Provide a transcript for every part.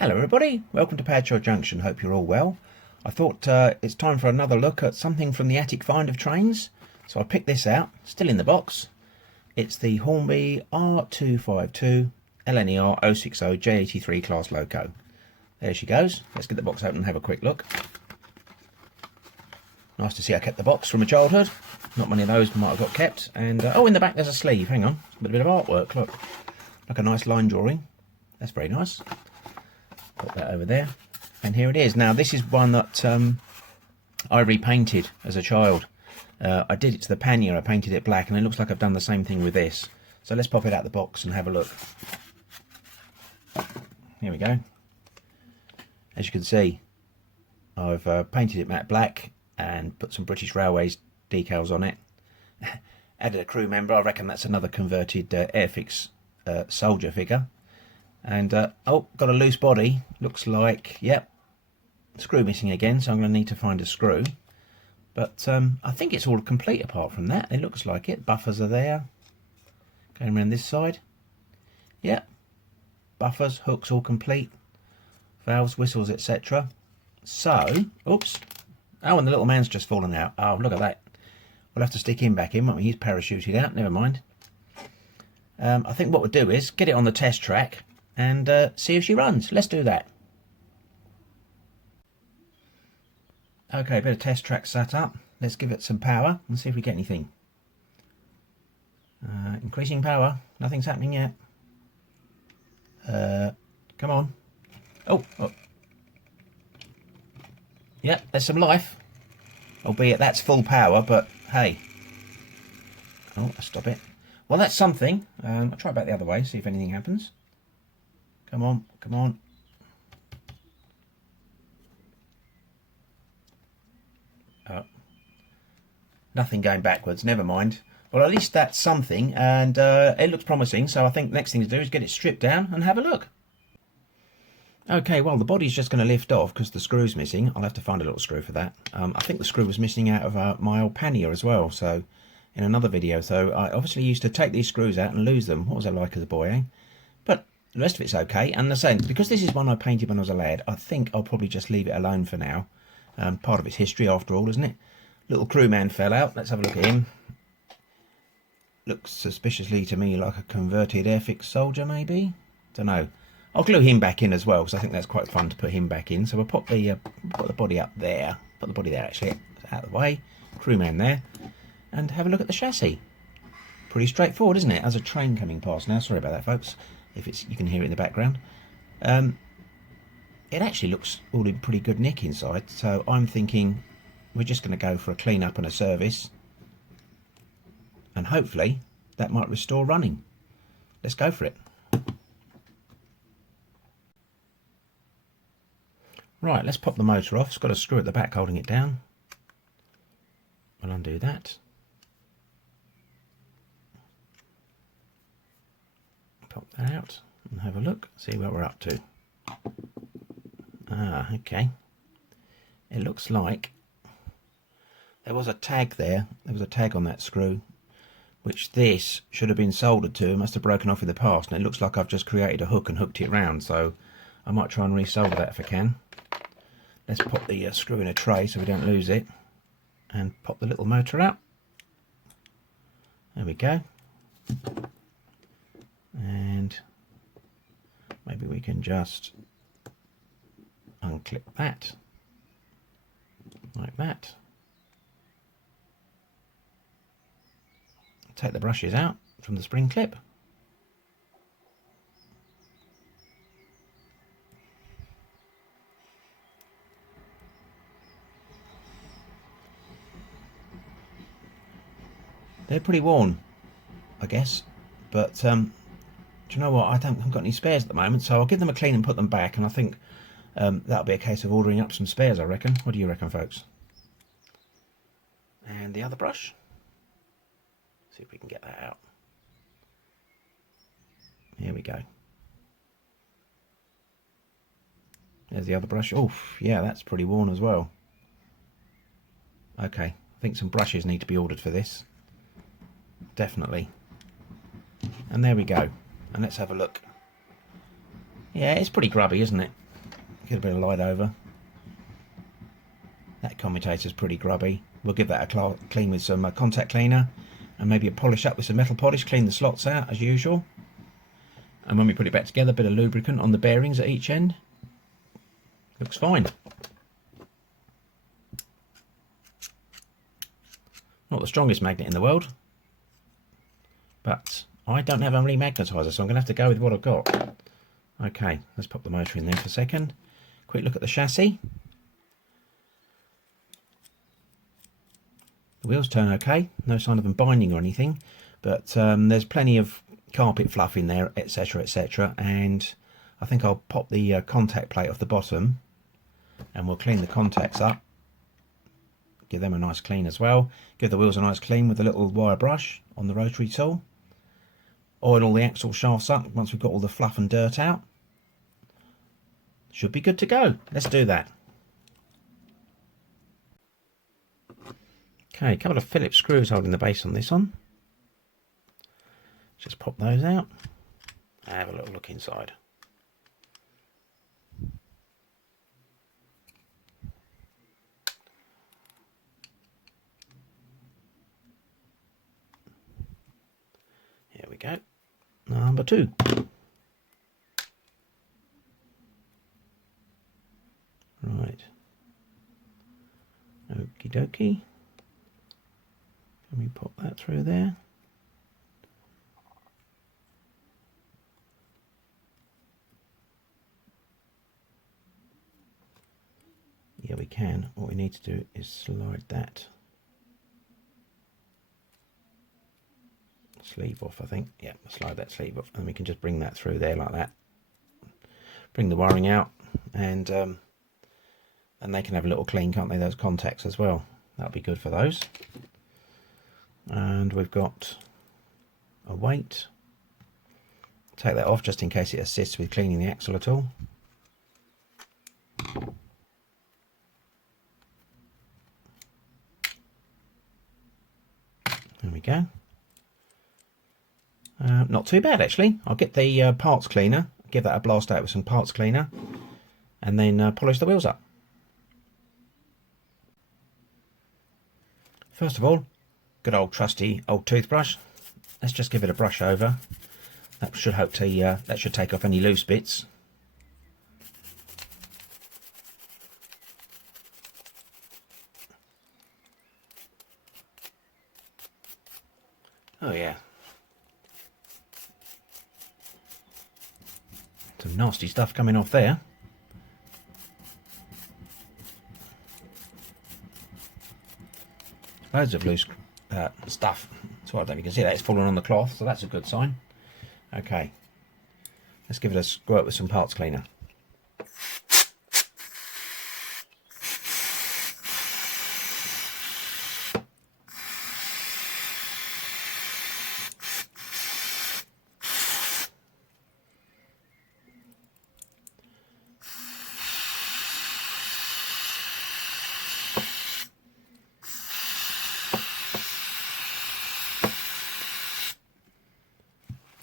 Hello everybody, welcome to Padshaw Junction, hope you're all well. I thought it's time for another look at something from the attic find of trains. So I picked this out, still in the box. It's the Hornby R252 LNER 060 J83 class loco. There she goes. Let's get the box open and have a quick look. Nice to see I kept the box from my childhood. Not many of those might have got kept. And oh, in the back there's a sleeve, hang on. A bit of artwork, look. Like a nice line drawing. That's very nice. Put that over there, and here it is. Now this is one that I repainted as a child. I did it to the pannier, I painted it black, and it looks like I've done the same thing with this. So let's pop it out the box and have a look. Here we go. As you can see, I've painted it matte black and put some British Railways decals on it. Added a crew member. I reckon that's another converted Airfix soldier figure. And oh, got a loose body. Looks like, yep, screw missing again, so I'm going to need to find a screw. But I think it's all complete apart from that. It looks like it. Buffers are there. Going around this side. Yep. Buffers, hooks all complete. Valves, whistles, etc. So, oops. Oh, and the little man's just fallen out. Oh, look at that. We'll have to stick him back in, won't we? He's parachuted out. Never mind. I think what we'll do is get it on the test track and see if she runs. Let's do that. Okay, a bit of test track set up. Let's give it some power and see if we get anything. Increasing power. Nothing's happening yet. Come on. Oh. Yeah, there's some life. Albeit that's full power, but hey. Oh, stop it. Well, that's something. I'll try back the other way, see if anything happens. Come on, come on. Oh. Nothing going backwards, never mind. Well, at least that's something, and it looks promising, so I think the next thing to do is get it stripped down and have a look. Okay, well, the body's just going to lift off because the screw's missing. I'll have to find a little screw for that. I think the screw was missing out of my old pannier as well, so in another video. So I obviously used to take these screws out and lose them. What was I like as a boy, eh? But the rest of it's okay. And the same, because this is one I painted when I was a lad, I think I'll probably just leave it alone for now. Part of its history after all, isn't it? Little crewman fell out. Let's have a look at him. Looks suspiciously to me like a converted Airfix soldier, maybe? Don't know. I'll glue him back in as well, because I think that's quite fun to put him back in. So we'll put the body up there. Put the body there, actually, out of the way. Crewman there. And have a look at the chassis. Pretty straightforward, isn't it? As a train coming past now. Sorry about that, folks. If it's, you can hear it in the background. It actually looks all in pretty good nick inside. So I'm thinking we're just going to go for a clean up and a service. And hopefully that might restore running. Let's go for it. Right, let's pop the motor off. It's got a screw at the back holding it down. I'll undo that. Pop that out and have a look, see what we're up to. Ah, okay. It looks like there was a tag there. There was a tag on that screw, which this should have been soldered to. It must have broken off in the past, and it looks like I've just created a hook and hooked it round, so I might try and resolder that if I can. Let's pop the screw in a tray so we don't lose it, and pop the little motor out. There we go. And maybe we can just unclip that like that. Take the brushes out from the spring clip. They're pretty worn, I guess, but do you know what? I haven't got any spares at the moment, so I'll give them a clean and put them back, and I think that'll be a case of ordering up some spares, I reckon. What do you reckon, folks? And the other brush. See if we can get that out. Here we go. There's the other brush. Oh, yeah, that's pretty worn as well. Okay, I think some brushes need to be ordered for this. Definitely. And there we go. And let's have a look. Yeah, it's pretty grubby, isn't it? Get a bit of light over. That commutator's pretty grubby. We'll give that a clean with some contact cleaner, and maybe a polish up with some metal polish, clean the slots out as usual. And when we put it back together, a bit of lubricant on the bearings at each end. Looks fine. Not the strongest magnet in the world, but I don't have a remagnetizer, so I'm going to have to go with what I've got. Okay, let's pop the motor in there for a second. Quick look at the chassis. The wheels turn okay, no sign of them binding or anything, but there's plenty of carpet fluff in there, etc, etc, and I think I'll pop the contact plate off the bottom and we'll clean the contacts up. Give them a nice clean as well. Give the wheels a nice clean with a little wire brush on the rotary tool. Oil all the axle shafts up once we've got all the fluff and dirt out. Should be good to go. Let's do that. Okay, a couple of Phillips screws holding the base on this one. Just pop those out. Have a little look inside. Here we go. Number 2. Right. Okie dokie. Can we pop that through there? Yeah, we can. What we need to do is slide that sleeve off, I think. Yeah, slide that sleeve off, and we can just bring that through there like that. Bring the wiring out, and they can have a little clean, can't they? Those contacts as well. That'll be good for those. And we've got a weight. Take that off just in case it assists with cleaning the axle at all. There we go. Not too bad actually. I'll get the parts cleaner, give that a blast out with some parts cleaner, and then polish the wheels up. First of all, good old trusty old toothbrush. Let's just give it a brush over. That should hopefully that should take off any loose bits. Oh yeah. Some nasty stuff coming off there. Loads of loose stuff. So I don't know if you can see that, it's fallen on the cloth, so that's a good sign. Okay, let's give it a squirt with some parts cleaner.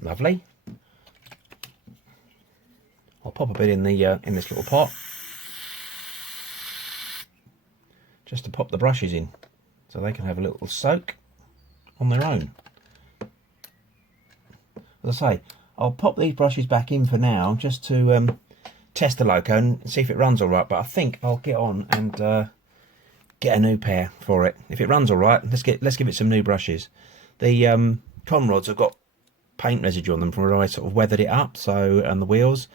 Lovely. I'll pop a bit in the in this little pot, just to pop the brushes in, so they can have a little soak on their own. As I say, I'll pop these brushes back in for now, just to test the loco and see if it runs all right. But I think I'll get on and get a new pair for it. If it runs all right, let's give it some new brushes. The con rods have got paint residue on them from where I sort of weathered it up, so, and the wheels.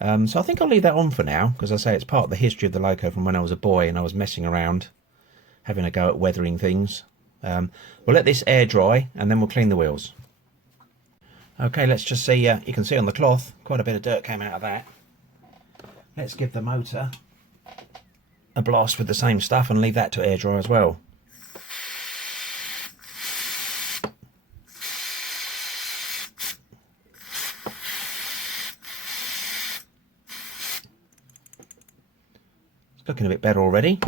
So I think I'll leave that on for now, because I say it's part of the history of the loco from when I was a boy and I was messing around, having a go at weathering things. We'll let this air dry and then we'll clean the wheels. Okay, let's just see, you can see on the cloth, quite a bit of dirt came out of that. Let's give the motor a blast with the same stuff and leave that to air dry as well. Looking a bit better already.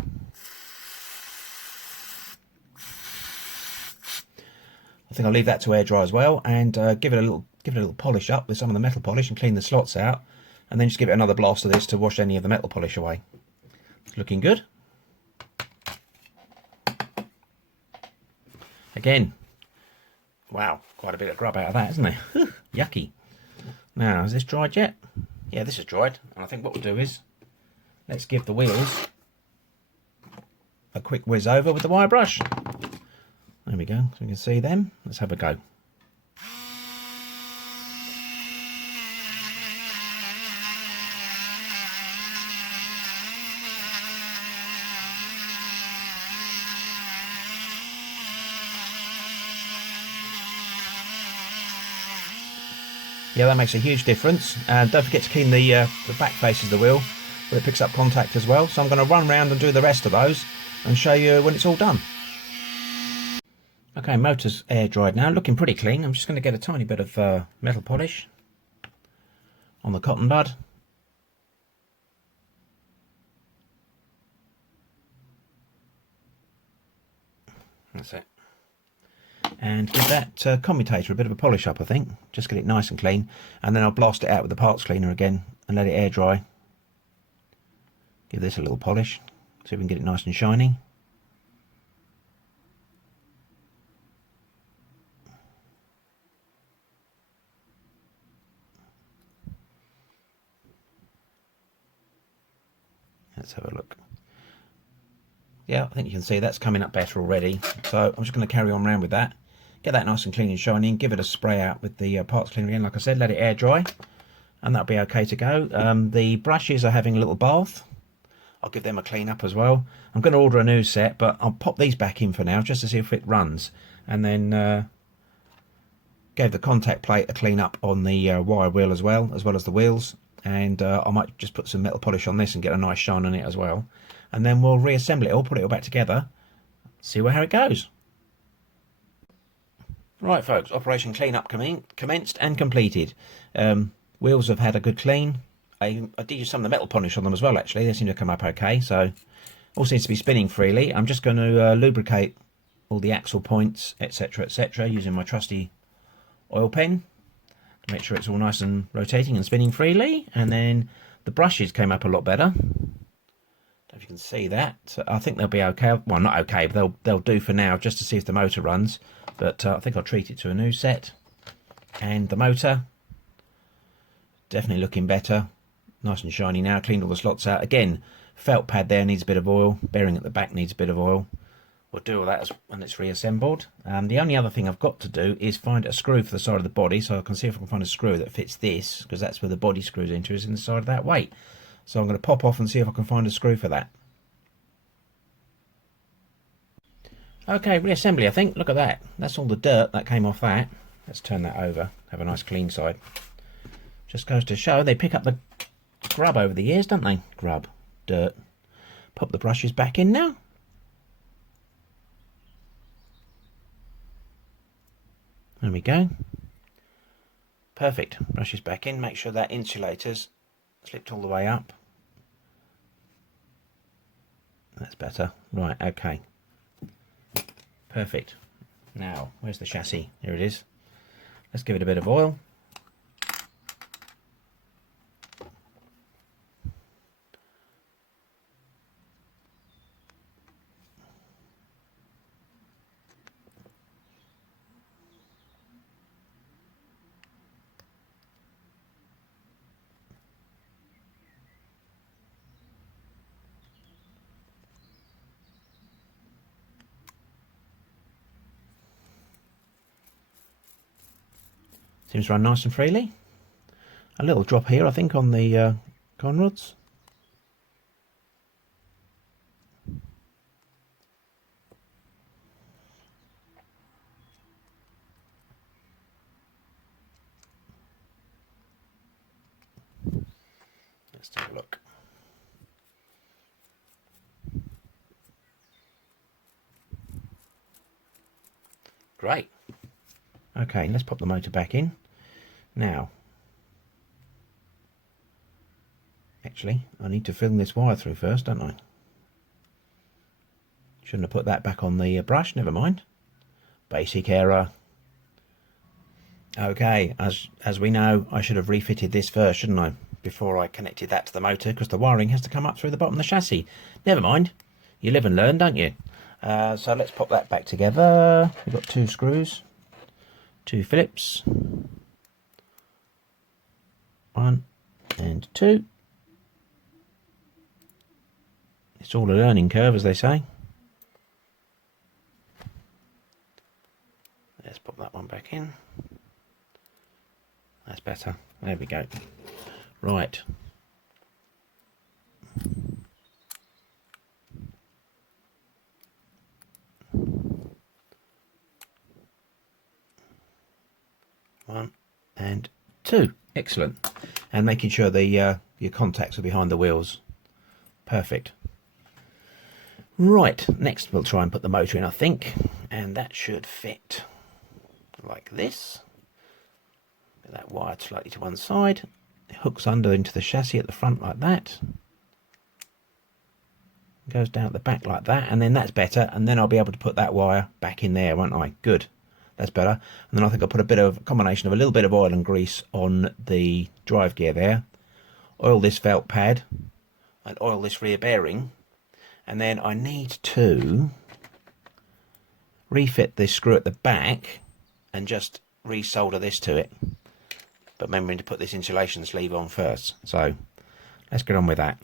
I think I'll leave that to air dry as well, and give it a little polish up with some of the metal polish and clean the slots out, and then just give it another blast of this to wash any of the metal polish away. It's looking good. Again, wow, quite a bit of grub out of that, isn't there? Yucky. Now, is this dried yet? Yeah, this is dried, and I think what we'll do is, let's give the wheels a quick whiz over with the wire brush. There we go, so we can see them. Let's have a go. Yeah, that makes a huge difference. And don't forget to clean the back faces of the wheel, where it picks up contact as well. So I'm going to run round and do the rest of those and show you when it's all done. Okay, motor's air dried now, looking pretty clean. I'm just going to get a tiny bit of metal polish on the cotton bud. That's it. And give that commutator a bit of a polish up, I think. Just get it nice and clean, and then I'll blast it out with the parts cleaner again and let it air dry. Give this a little polish, see if we can get it nice and shiny. Let's have a look. Yeah, I think you can see that's coming up better already. So I'm just going to carry on around with that. Get that nice and clean and shiny, and give it a spray out with the parts cleaner again. Like I said, let it air dry, and that'll be okay to go. The brushes are having a little bath. I'll give them a clean up as well. I'm going to order a new set, but I'll pop these back in for now just to see if it runs, and then gave the contact plate a clean up on the wire wheel as well as the wheels. And I might just put some metal polish on this and get a nice shine on it as well. And then we'll reassemble it all, put it all back together, see how it goes. Right folks, Operation Cleanup commenced and completed. Wheels have had a good clean. I did use some of the metal polish on them as well actually, they seem to come up okay, so all seems to be spinning freely. I'm just going to lubricate all the axle points, etc, etc, using my trusty oil pen to make sure it's all nice and rotating and spinning freely. And then the brushes came up a lot better. If you can see that, I think they'll be okay. Well, not okay, but they'll do for now, just to see if the motor runs. But I think I'll treat it to a new set. And the motor, definitely looking better, nice and shiny now. Cleaned all the slots out. Again, felt pad there needs a bit of oil. Bearing at the back needs a bit of oil. We'll do all that when it's reassembled. The only other thing I've got to do is find a screw for the side of the body, so I can see if I can find a screw that fits this, because that's where the body screws into, is in the side of that weight. So I'm going to pop off and see if I can find a screw for that. Okay, reassembly I think. Look at that. That's all the dirt that came off that. Let's turn that over. Have a nice clean side. Just goes to show they pick up the grub over the years, don't they? Grub, dirt. Pop the brushes back in now. There we go. Perfect. Brushes back in. Make sure that insulator's slipped all the way up. That's better. Right, okay. Perfect. Now, where's the chassis? Here it is. Let's give it a bit of oil. Seems to run nice and freely. A little drop here, I think, on the con rods. Let's take a look. Great. Okay, let's pop the motor back in. Now, actually, I need to film this wire through first, don't I? Shouldn't have put that back on the brush, never mind. Basic error. Okay, as we know, I should have refitted this first, shouldn't I? before I connected that to the motor, because the wiring has to come up through the bottom of the chassis. Never mind, you live and learn, don't you? So let's pop that back together. We've got 2 screws, 2 Phillips, 1 and 2. It's all a learning curve, as they say. Let's pop that one back in. That's better. There we go. Right. One and 2. Excellent. And making sure the your contacts are behind the wheels. Perfect. Right, next we'll try and put the motor in, I think, and that should fit like this. Get that wired slightly to one side. It hooks under into the chassis at the front like that. Goes down at the back like that, and then that's better, and then I'll be able to put that wire back in there, won't I? Good. That's better. And then I think I'll put a bit of combination of a little bit of oil and grease on the drive gear there. Oil this felt pad and oil this rear bearing. And then I need to refit this screw at the back and just resolder this to it. But remembering to put this insulation sleeve on first. So let's get on with that.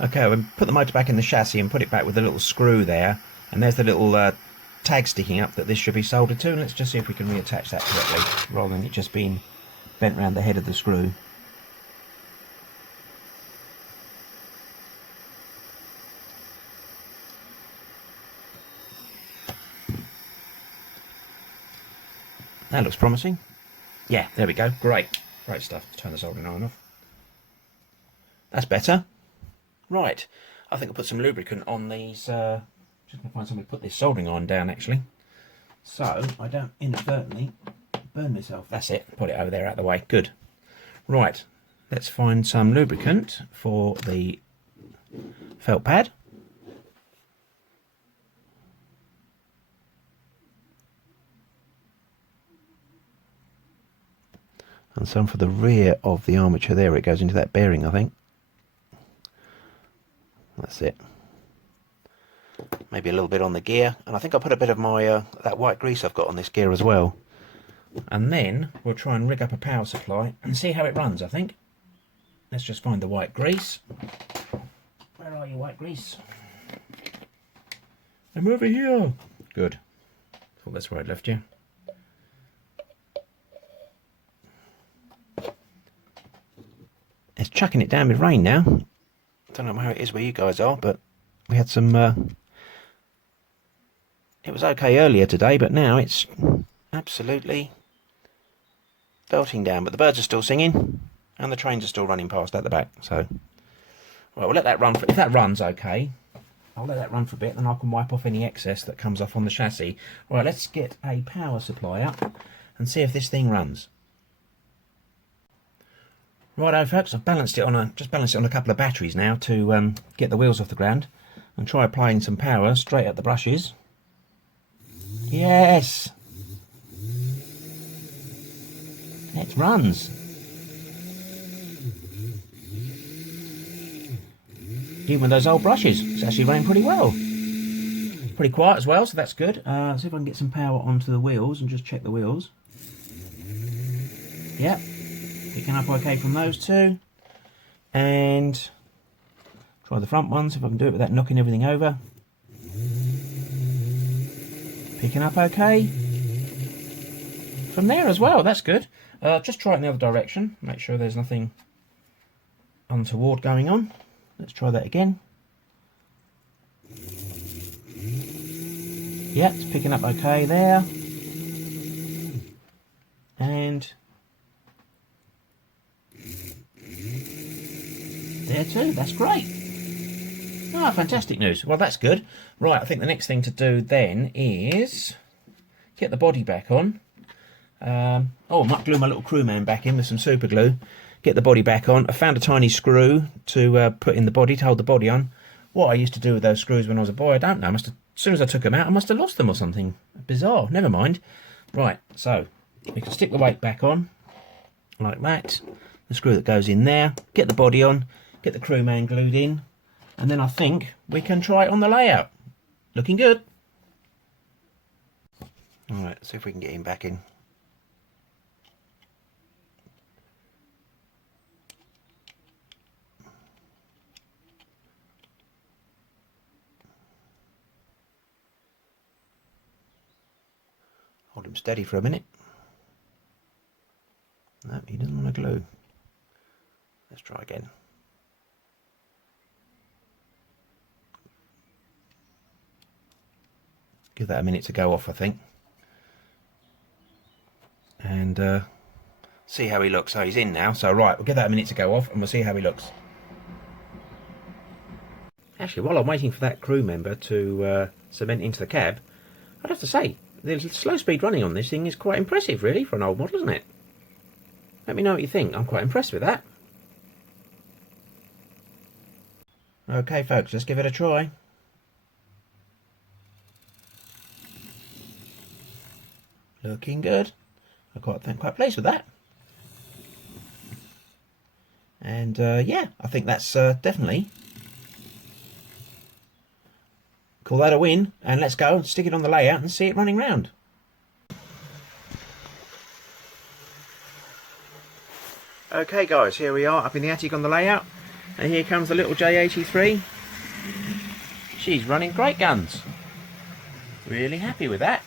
Okay, I'll put the motor back in the chassis and put it back with a little screw there. And there's the little tag sticking up that this should be soldered to. And let's just see if we can reattach that correctly, rather than it just being bent around the head of the screw. That looks promising. Yeah, there we go. Great. Great stuff. Let's turn the soldering iron off. That's better. Right. I think I'll put some lubricant on these. Just going to find somewhere to put this soldering iron down, actually, so I don't inadvertently burn myself. That's it. Put it over there out of the way. Good. Right. Let's find some lubricant for the felt pad. And some for the rear of the armature there. It goes into that bearing, I think. That's it. Maybe a little bit on the gear. And I think I'll put a bit of my that white grease I've got on this gear as well. And then we'll try and rig up a power supply and see how it runs, I think. Let's just find the white grease. Where are you, white grease? I'm over here. Good. Thought that's where I'd left you. It's chucking it down with rain now. Don't know how it is where you guys are, but we had some... it was okay earlier today, but now it's absolutely belting down. But the birds are still singing, and the trains are still running past at the back. So, right, we'll let that run. If that runs okay, I'll let that run for a bit, then I can wipe off any excess that comes off on the chassis. Right, let's get a power supply up and see if this thing runs. Righto, folks, I've balanced it on just balanced it on a couple of batteries now to get the wheels off the ground and try applying some power straight at the brushes. Yes, it runs. Even with those old brushes, it's actually running pretty well. Pretty quiet as well, so that's good. See if I can get some power onto the wheels and just check the wheels. Yep. Picking up okay from those two, and try the front ones if I can do it without knocking everything over. Picking up okay from there as well, that's good. Just try it in the other direction, make sure there's nothing untoward going on. Let's try that again. Yeah, it's picking up okay there, and there too, that's great. Ah, fantastic news. Well, that's good. Right, I think the next thing to do then is get the body back on. I might glue my little crewman back in with some super glue. Get the body back on. I found a tiny screw to put in the body, to hold the body on. What I used to do with those screws when I was a boy, I don't know. I must have As soon as I took them out, I must have lost them or something. Bizarre, never mind. Right, so we can stick the weight back on, like that. The screw that goes in there, get the body on, get the crewman glued in, and then I think we can try it on the layout. Looking good. Alright, let's see if we can get him back in. Hold him steady for a minute. No, he doesn't want to glue. Let's try again. Give that a minute to go off, I think. And see how he looks. So he's in now. So right, we'll give that a minute to go off and we'll see how he looks. Actually, while I'm waiting for that crew member to cement into the cab, I'd have to say, the slow speed running on this thing is quite impressive, really, for an old model, isn't it? Let me know what you think. I'm quite impressed with that. Okay, folks, let's give it a try. Looking good. I'm quite pleased with that. And yeah, I think that's definitely. Call that a win, and let's go and stick it on the layout and see it running round. Okay guys, here we are up in the attic on the layout, and here comes the little J83. She's running great guns. Really happy with that.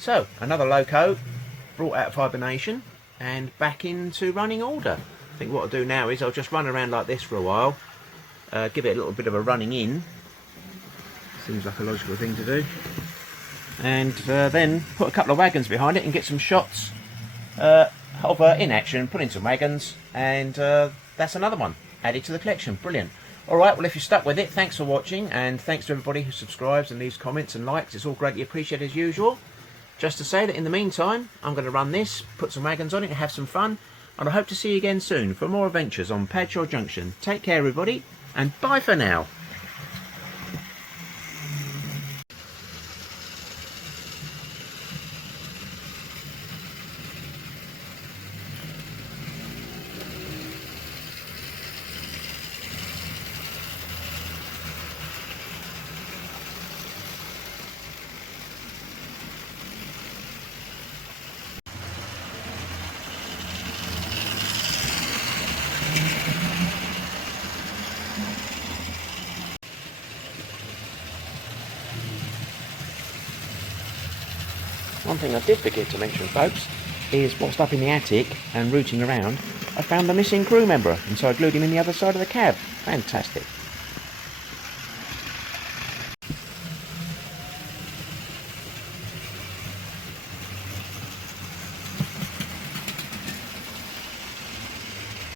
So, another loco brought out of hibernation and back into running order. I think what I'll do now is I'll just run around like this for a while, give it a little bit of a running in. Seems like a logical thing to do. And then put a couple of wagons behind it and get some shots of in action, put in some wagons, and that's another one added to the collection. Brilliant. Alright, well if you're stuck with it, thanks for watching, and thanks to everybody who subscribes and leaves comments and likes. It's all greatly appreciated as usual. Just to say that in the meantime, I'm going to run this, put some wagons on it and have some fun, and I hope to see you again soon for more adventures on Padshaw Junction. Take care everybody, and bye for now. One thing I did forget to mention, folks, is whilst up in the attic and rooting around, I found the missing crew member, and so I glued him in the other side of the cab. Fantastic.